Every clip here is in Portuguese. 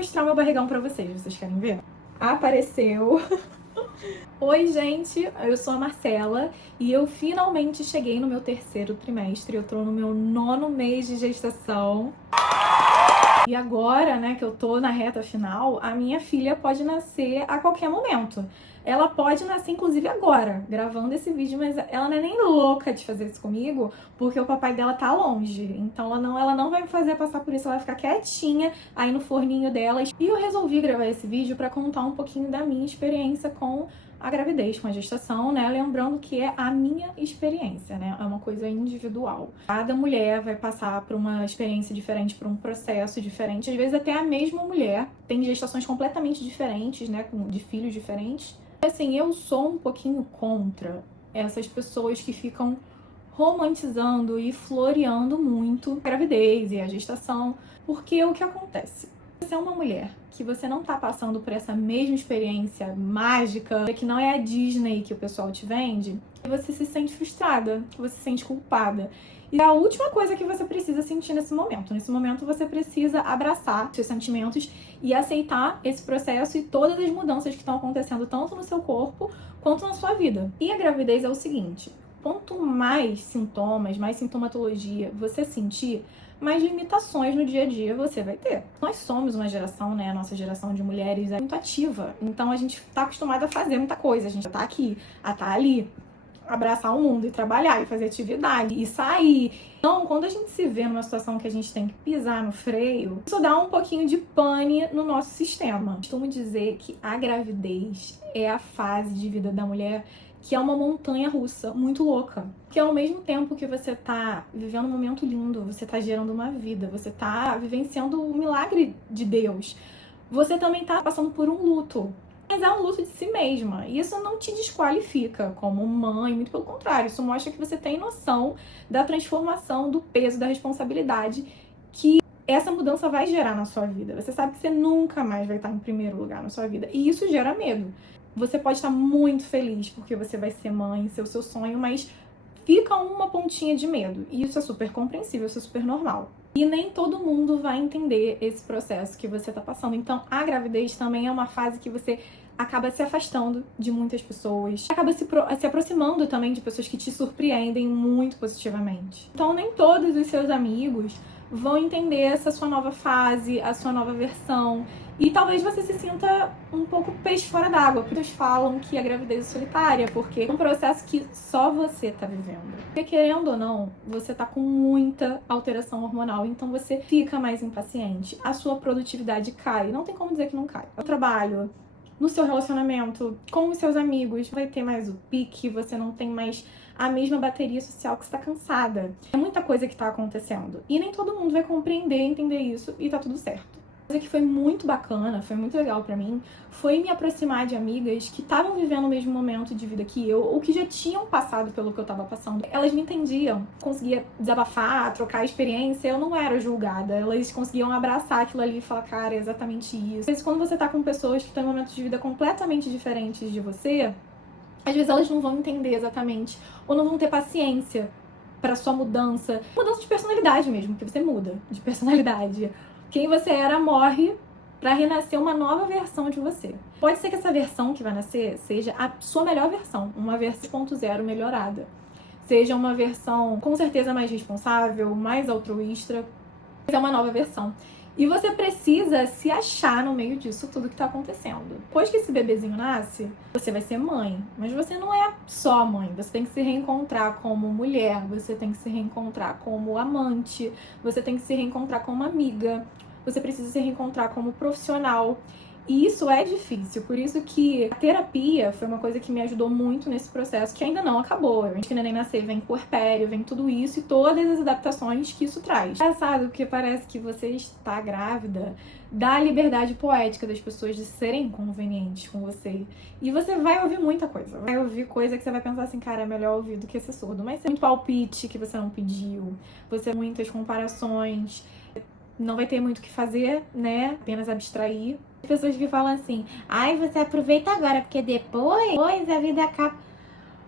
mostrar meu barrigão pra vocês querem ver? Apareceu! Oi, gente, eu sou a Marcela e eu finalmente cheguei no meu terceiro trimestre, eu tô no meu 9º mês de gestação. E agora, né, que eu tô na reta final, a minha filha pode nascer a qualquer momento. Ela pode nascer, inclusive, agora, gravando esse vídeo, mas ela não é nem louca de fazer isso comigo, porque o papai dela tá longe. Então ela não vai me fazer passar por isso, ela vai ficar quietinha aí no forninho dela. E eu resolvi gravar esse vídeo pra contar um pouquinho da minha experiência com a gravidez, com a gestação, né? Lembrando que é a minha experiência, né? É uma coisa individual. Cada mulher vai passar por uma experiência diferente, por um processo diferente. Às vezes até a mesma mulher tem gestações completamente diferentes, né? De filhos diferentes. Assim, eu sou um pouquinho contra essas pessoas que ficam romantizando e floreando muito a gravidez e a gestação, porque o que acontece? Você é uma mulher que você não tá passando por essa mesma experiência mágica, que não é a Disney que o pessoal te vende, você se sente frustrada, você se sente culpada. E a última coisa que você precisa sentir nesse momento você precisa abraçar seus sentimentos e aceitar esse processo e todas as mudanças que estão acontecendo tanto no seu corpo quanto na sua vida. E a gravidez é o seguinte: quanto mais sintomas, mais sintomatologia você sentir, mais limitações no dia a dia você vai ter. Nós somos uma geração, né, a nossa geração de mulheres é muito ativa, então a gente tá acostumada a fazer muita coisa, a gente tá aqui, a tá ali, abraçar o mundo e trabalhar e fazer atividade e sair. Então, quando a gente se vê numa situação que a gente tem que pisar no freio, isso dá um pouquinho de pane no nosso sistema. Costumo dizer que a gravidez é a fase de vida da mulher que é uma montanha russa muito louca. Que ao mesmo tempo que você tá vivendo um momento lindo, você tá gerando uma vida, você tá vivenciando o milagre de Deus, você também tá passando por um luto. Mas é um luto de si mesma. E isso não te desqualifica como mãe, muito pelo contrário. Isso mostra que você tem noção da transformação, do peso, da responsabilidade que essa mudança vai gerar na sua vida. Você sabe que você nunca mais vai estar em primeiro lugar na sua vida. E isso gera medo. Você pode estar muito feliz porque você vai ser mãe, ser o seu sonho, mas fica uma pontinha de medo. E isso é super compreensível, isso é super normal. E nem todo mundo vai entender esse processo que você tá passando. Então, a gravidez também é uma fase que você acaba se afastando de muitas pessoas, acaba se aproximando também de pessoas que te surpreendem muito positivamente. Então, nem todos os seus amigos vão entender essa sua nova fase, a sua nova versão. E talvez você se sinta um pouco peixe fora d'água. Muitos falam que a gravidez é solitária, porque é um processo que só você tá vivendo. Porque querendo ou não, você tá com muita alteração hormonal, então você fica mais impaciente. A sua produtividade cai. Não tem como dizer que não cai. O trabalho, no seu relacionamento, com os seus amigos, vai ter mais o pique, você não tem mais a mesma bateria social, que você tá cansada. É muita coisa que tá acontecendo. E nem todo mundo vai compreender, entender isso, e tá tudo certo. Coisa que foi muito bacana, foi muito legal pra mim, foi me aproximar de amigas que estavam vivendo o mesmo momento de vida que eu, ou que já tinham passado pelo que eu tava passando. Elas me entendiam, conseguia desabafar, trocar experiência, eu não era julgada. Elas conseguiam abraçar aquilo ali e falar, cara, é exatamente isso. Às vezes, quando você tá com pessoas que estão em momentos de vida completamente diferentes de você, às vezes elas não vão entender exatamente, ou não vão ter paciência pra sua mudança. Mudança de personalidade mesmo, porque você muda de personalidade. Quem você era morre para renascer uma nova versão de você. Pode ser que essa versão que vai nascer seja a sua melhor versão, uma versão 1.0 melhorada. Seja uma versão com certeza mais responsável, mais altruísta, mas é uma nova versão. E você precisa se achar no meio disso tudo que tá acontecendo. Depois que esse bebezinho nasce, você vai ser mãe. Mas você não é só mãe. Você tem que se reencontrar como mulher, você tem que se reencontrar como amante, você tem que se reencontrar como amiga, você precisa se reencontrar como profissional. E isso é difícil, por isso que a terapia foi uma coisa que me ajudou muito nesse processo, que ainda não acabou. Eu acho que o neném nascer, vem puerpério, vem tudo isso e todas as adaptações que isso traz. É engraçado, porque parece que você está grávida, dá a liberdade poética das pessoas de serem convenientes com você. E você vai ouvir muita coisa. Vai ouvir coisa que você vai pensar assim, cara, é melhor ouvir do que ser surdo. Mas tem muito palpite que você não pediu, você tem muitas comparações, não vai ter muito o que fazer, né? Apenas abstrair. Pessoas que falam assim, ai, você aproveita agora, porque depois a vida acaba.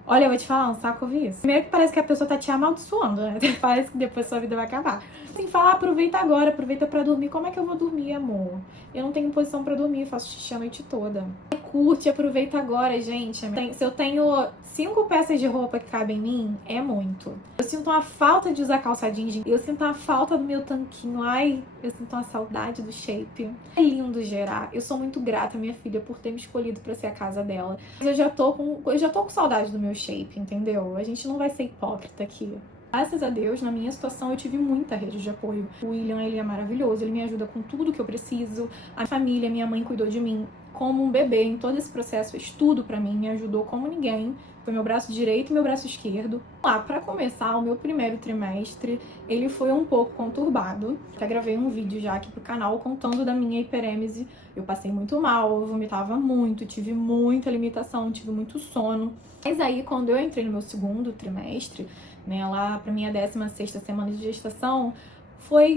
Olha, eu vou te falar, um saco ouvir isso. Primeiro que parece que a pessoa tá te amaldiçoando, né? Parece que depois sua vida vai acabar. Assim, falar, aproveita agora, aproveita pra dormir. Como é que eu vou dormir, amor? Eu não tenho posição pra dormir, faço xixi a noite toda. Curte, aproveita agora, gente. Se eu tenho 5 peças de roupa que cabem em mim, é muito. Eu sinto uma falta de usar calça jeans, eu sinto uma falta do meu tanquinho. Ai, eu sinto uma saudade do shape. É lindo gerar. Eu sou muito grata, minha filha, por ter me escolhido pra ser a casa dela. Mas eu já tô com saudade do meu shape, entendeu? A gente não vai ser hipócrita aqui. Graças a Deus, na minha situação, eu tive muita rede de apoio. O William, ele é maravilhoso, ele me ajuda com tudo que eu preciso. A família, minha mãe cuidou de mim como um bebê em todo esse processo, fez tudo pra mim, me ajudou como ninguém. Foi meu braço direito e meu braço esquerdo. Lá, pra começar, o meu primeiro trimestre, ele foi um pouco conturbado. Até gravei um vídeo já aqui pro canal contando da minha hiperêmese. Eu passei muito mal, eu vomitava muito, tive muita limitação, tive muito sono. Mas aí, quando eu entrei no meu segundo trimestre, né, lá pra minha 16ª semana de gestação, foi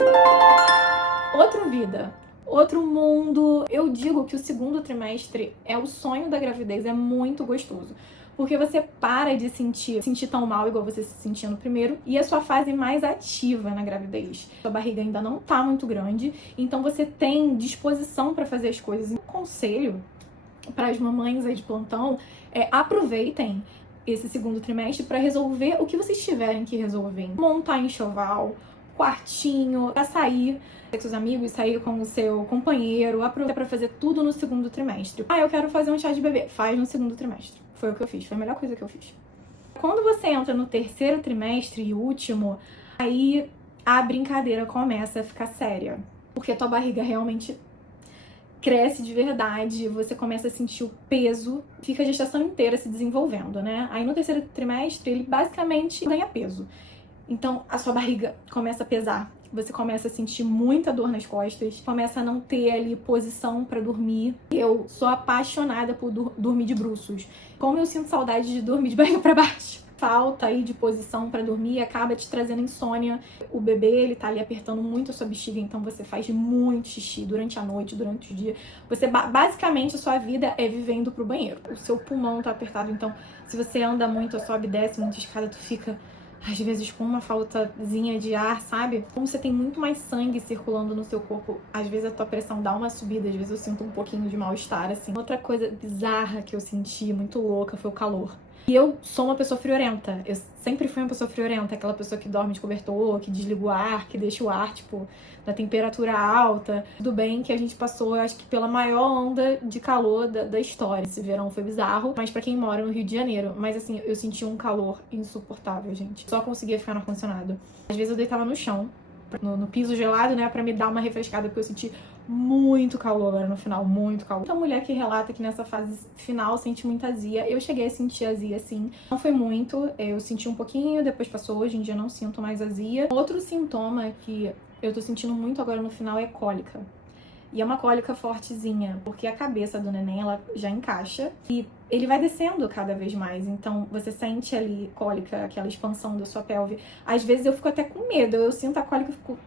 outra vida, outro mundo. Eu digo que o segundo trimestre é o sonho da gravidez, é muito gostoso. Porque você para de sentir tão mal igual você se sentia no primeiro. E a sua fase mais ativa na gravidez. Sua barriga ainda não tá muito grande, então você tem disposição pra fazer as coisas. Um conselho para as mamães aí de plantão é: aproveitem esse segundo trimestre para resolver o que vocês tiverem que resolver. Montar enxoval, quartinho, pra sair com seus amigos, sair com o seu companheiro, aproveita para fazer tudo no segundo trimestre. Ah, eu quero fazer um chá de bebê. Faz no segundo trimestre. Foi o que eu fiz, foi a melhor coisa que eu fiz. Quando você entra no terceiro trimestre e último, aí a brincadeira começa a ficar séria. Porque a tua barriga realmente cresce de verdade, você começa a sentir o peso, fica a gestação inteira se desenvolvendo, né? Aí no terceiro trimestre, ele basicamente ganha peso. Então, a sua barriga começa a pesar, você começa a sentir muita dor nas costas, começa a não ter ali posição pra dormir. Eu sou apaixonada por dormir de bruços. Como eu sinto saudade de dormir de barriga pra baixo. Falta aí de posição pra dormir acaba te trazendo insônia. O bebê, ele tá ali apertando muito a sua bexiga, então você faz muito xixi durante a noite, durante o dia. Você, basicamente, a sua vida é vivendo pro banheiro. O seu pulmão tá apertado, então se você anda muito, sobe e desce muita escada, tu fica às vezes com uma faltazinha de ar, sabe? Como você tem muito mais sangue circulando no seu corpo, às vezes a tua pressão dá uma subida, às vezes eu sinto um pouquinho de mal-estar, assim. Outra coisa bizarra que eu senti, muito louca, foi o calor. E eu sou uma pessoa friorenta, eu sempre fui uma pessoa friorenta, aquela pessoa que dorme de cobertor, que desliga o ar, que deixa o ar, tipo, na temperatura alta. Tudo bem que a gente passou, acho que pela maior onda de calor da história. Esse verão foi bizarro, mas pra quem mora no Rio de Janeiro, mas assim, eu senti um calor insuportável, gente. Só conseguia ficar no ar-condicionado. Às vezes eu deitava no chão, no piso gelado, né, pra me dar uma refrescada, porque eu senti muito calor agora no final, muito calor. Muita mulher que relata que nessa fase final sente muita azia. Eu cheguei a sentir azia, sim. Não foi muito, eu senti um pouquinho, depois passou. Hoje em dia não sinto mais azia. Outro sintoma que eu tô sentindo muito agora no final é cólica. E é uma cólica fortezinha, porque a cabeça do neném, ela já encaixa e ele vai descendo cada vez mais. Então, você sente ali cólica, aquela expansão da sua pelve. Às vezes eu fico até com medo, eu sinto a cólica e fico...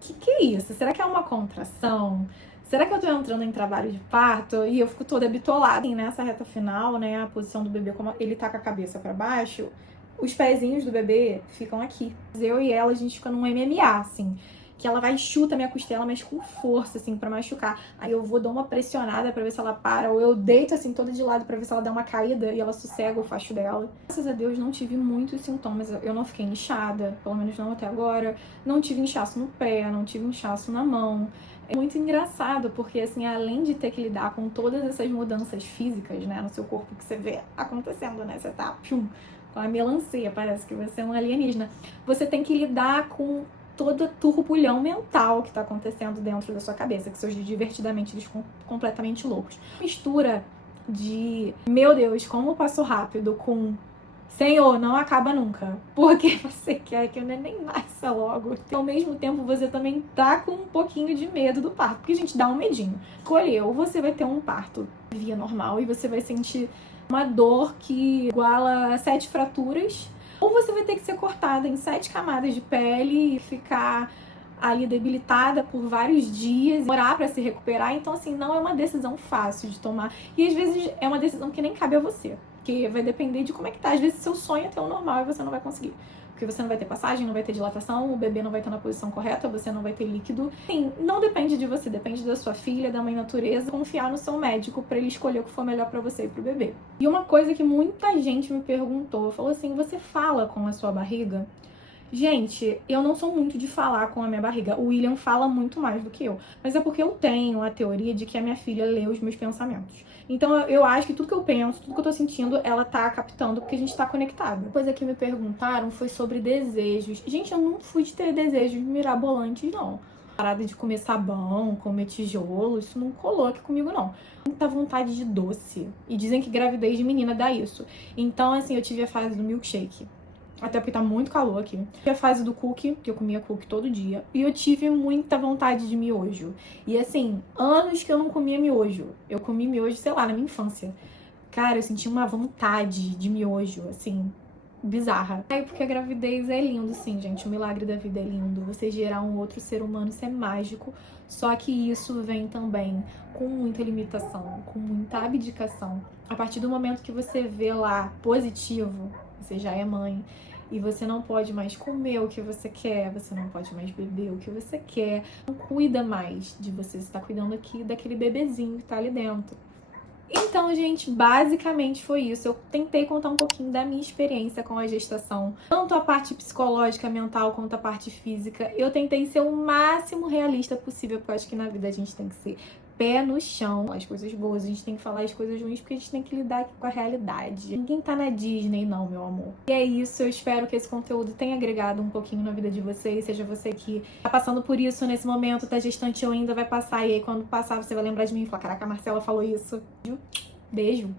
Que é isso? Será que é uma contração? Será que eu tô entrando em trabalho de parto? E eu fico toda bitolada. E nessa reta final, né, a posição do bebê, como ele tá com a cabeça pra baixo, os pezinhos do bebê ficam aqui. Eu e ela, a gente fica num MMA, assim, que ela vai e chuta minha costela, mas com força, assim, pra machucar. Aí eu vou dar uma pressionada pra ver se ela para, ou eu deito, assim, toda de lado pra ver se ela dá uma caída e ela sossega o facho dela. Graças a Deus não tive muitos sintomas, eu não fiquei inchada, pelo menos não até agora. Não tive inchaço no pé, não tive inchaço na mão. É muito engraçado, porque, assim, além de ter que lidar com todas essas mudanças físicas, né, no seu corpo que você vê acontecendo, né, você tá, com a melancia, parece que você é um alienígena. Você tem que lidar com todo o turbulhão mental que tá acontecendo dentro da sua cabeça, que seus divertidamente eles completamente loucos. Mistura de, meu Deus, como passou rápido, com Senhor, não acaba nunca, porque você quer que o neném nasça logo. Ao mesmo tempo, você também tá com um pouquinho de medo do parto, porque a gente dá um medinho. Escolheu, você vai ter um parto via normal e você vai sentir uma dor que iguala 7 fraturas, ou você vai ter que ser cortada em 7 camadas de pele e ficar ali debilitada por vários dias, demorar pra se recuperar. Então, assim, não é uma decisão fácil de tomar. E às vezes é uma decisão que nem cabe a você, porque vai depender de como é que tá. Às vezes seu sonho é ter o normal e você não vai conseguir. Porque você não vai ter passagem, não vai ter dilatação, o bebê não vai estar na posição correta, você não vai ter líquido. Sim, não depende de você, depende da sua filha, da mãe natureza. Confiar no seu médico pra ele escolher o que for melhor pra você e pro bebê. E uma coisa que muita gente me perguntou, falou assim, você fala com a sua barriga? Gente, eu não sou muito de falar com a minha barriga. O William fala muito mais do que eu. Mas é porque eu tenho a teoria de que a minha filha lê os meus pensamentos. Então eu acho que tudo que eu penso, tudo que eu tô sentindo, ela tá captando, porque a gente tá conectado. A coisa que me perguntaram foi sobre desejos. Gente, eu não fui de ter desejos mirabolantes, não. Parada de comer sabão, comer tijolo, isso não colou aqui comigo, não. Muita vontade de doce. E dizem que gravidez de menina dá isso. Então, assim, eu tive a fase do milkshake. Até porque tá muito calor aqui. Tive a fase do cookie, que eu comia cookie todo dia. E eu tive muita vontade de miojo. E assim, anos que eu não comia miojo. Eu comi miojo, sei lá, na minha infância. Cara, eu senti uma vontade de miojo, assim, bizarra. É porque a gravidez é lindo, sim, gente. O milagre da vida é lindo. Você gerar um outro ser humano, isso é mágico. Só que isso vem também com muita limitação, com muita abdicação. A partir do momento que você vê lá positivo, você já é mãe. E você não pode mais comer o que você quer, você não pode mais beber o que você quer. Não cuida mais de você, você tá cuidando aqui daquele bebezinho que tá ali dentro. Então, gente, basicamente foi isso. Eu tentei contar um pouquinho da minha experiência com a gestação. Tanto a parte psicológica, mental, quanto a parte física. Eu tentei ser o máximo realista possível, porque eu acho que na vida a gente tem que ser pé no chão. As coisas boas, a gente tem que falar as coisas ruins, porque a gente tem que lidar com a realidade. Ninguém tá na Disney, não, meu amor. E é isso, eu espero que esse conteúdo tenha agregado um pouquinho na vida de vocês. Seja você que tá passando por isso nesse momento, tá gestante ou ainda vai passar. E aí, quando passar, você vai lembrar de mim e falar, caraca, a Marcela falou isso. Beijo!